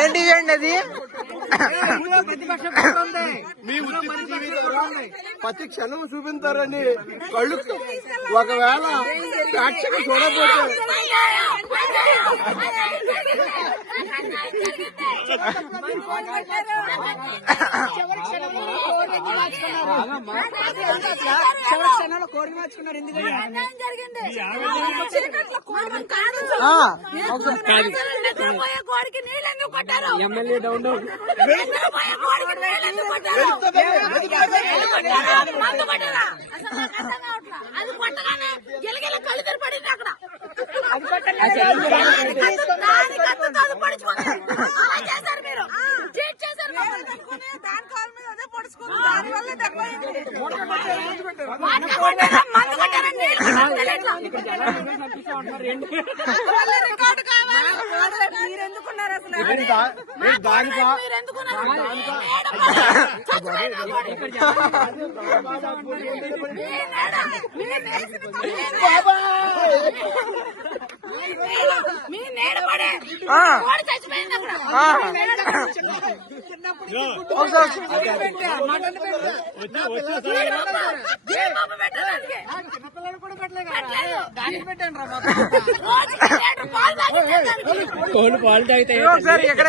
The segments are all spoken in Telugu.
ఏంటి అది ప్రతి క్షణం చూపించారండి కళ్ళు. ఒకవేళ ప్రేక్షకులు చూడకపోతే కోడి మార్చుకున్నారు. కోడికి నీళ్ళు ఎందుకు కొట్టారు? ఎమ్మెల్యే డౌన్ డౌన్ అది కొట్టగానే గిలగిల కళ్ళు తెరపడింది అక్కడ. చేశారు మీరు చీట్ చేశారు. దాని కాలు మీద అదే పొడుచుకున్నారు. దాని వల్ల రికార్డు కావాలి. మీరు ఎందుకున్నారు అసలు? మీ నేడ పడే చచ్చిపోయింది అక్కడ. కోళ్ళు పాలు తాగుతాయి. ఒకసారి ఎక్కడ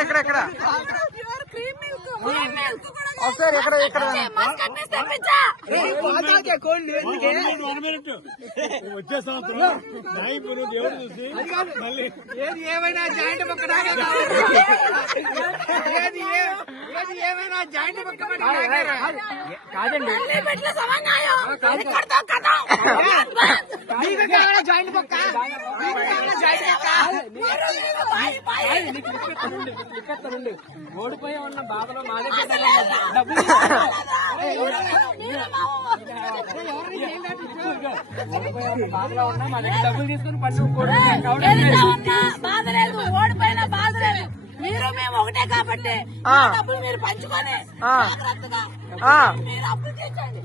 ఒకసారి ఎక్కడ వచ్చే సంవత్సరం నాయకులు దేవుడు చూసి మళ్ళీ ఏమైనా జాయింట్ పక్క ఏమైనా జాయింట్ పక్క కాదండి. జాయింట్ పక్క ఓడిపోయి ఉన్న బాధలో మా దగ్గర డబ్బులు బాధలో ఉన్నా మా దగ్గర డబ్బులు తీసుకుని పండుగ బాధ లేదు, ఓడిపోయినా బాధ లేదు. మీరు మేము ఒకటే కాబట్టి డబ్బులు మీరు పంచుకొని జాగ్రత్తగా మీరు అప్పులు తెచ్చండి.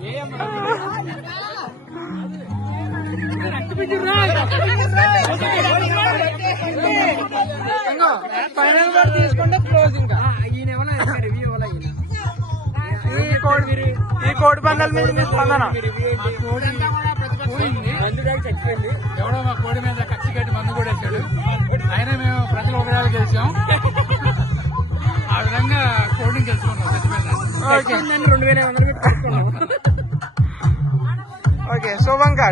ఫైనల్ గా తీసుకుంటే క్లోజ్. ఇంకా ఈ కోడి పందాల మీద మీ స్పందన? చచ్చిపోయింది ఎవడో మా కోడి మీద కచ్చి కట్టి మందు కూడా వేసాడు. అయినా మేము ప్రజలు ఒకరాలు గెలిచాం. ఆ విధంగా కోడిని గెలుచుకున్నాం. చచ్చిపోయింది 2500 ఓకే శోభంగా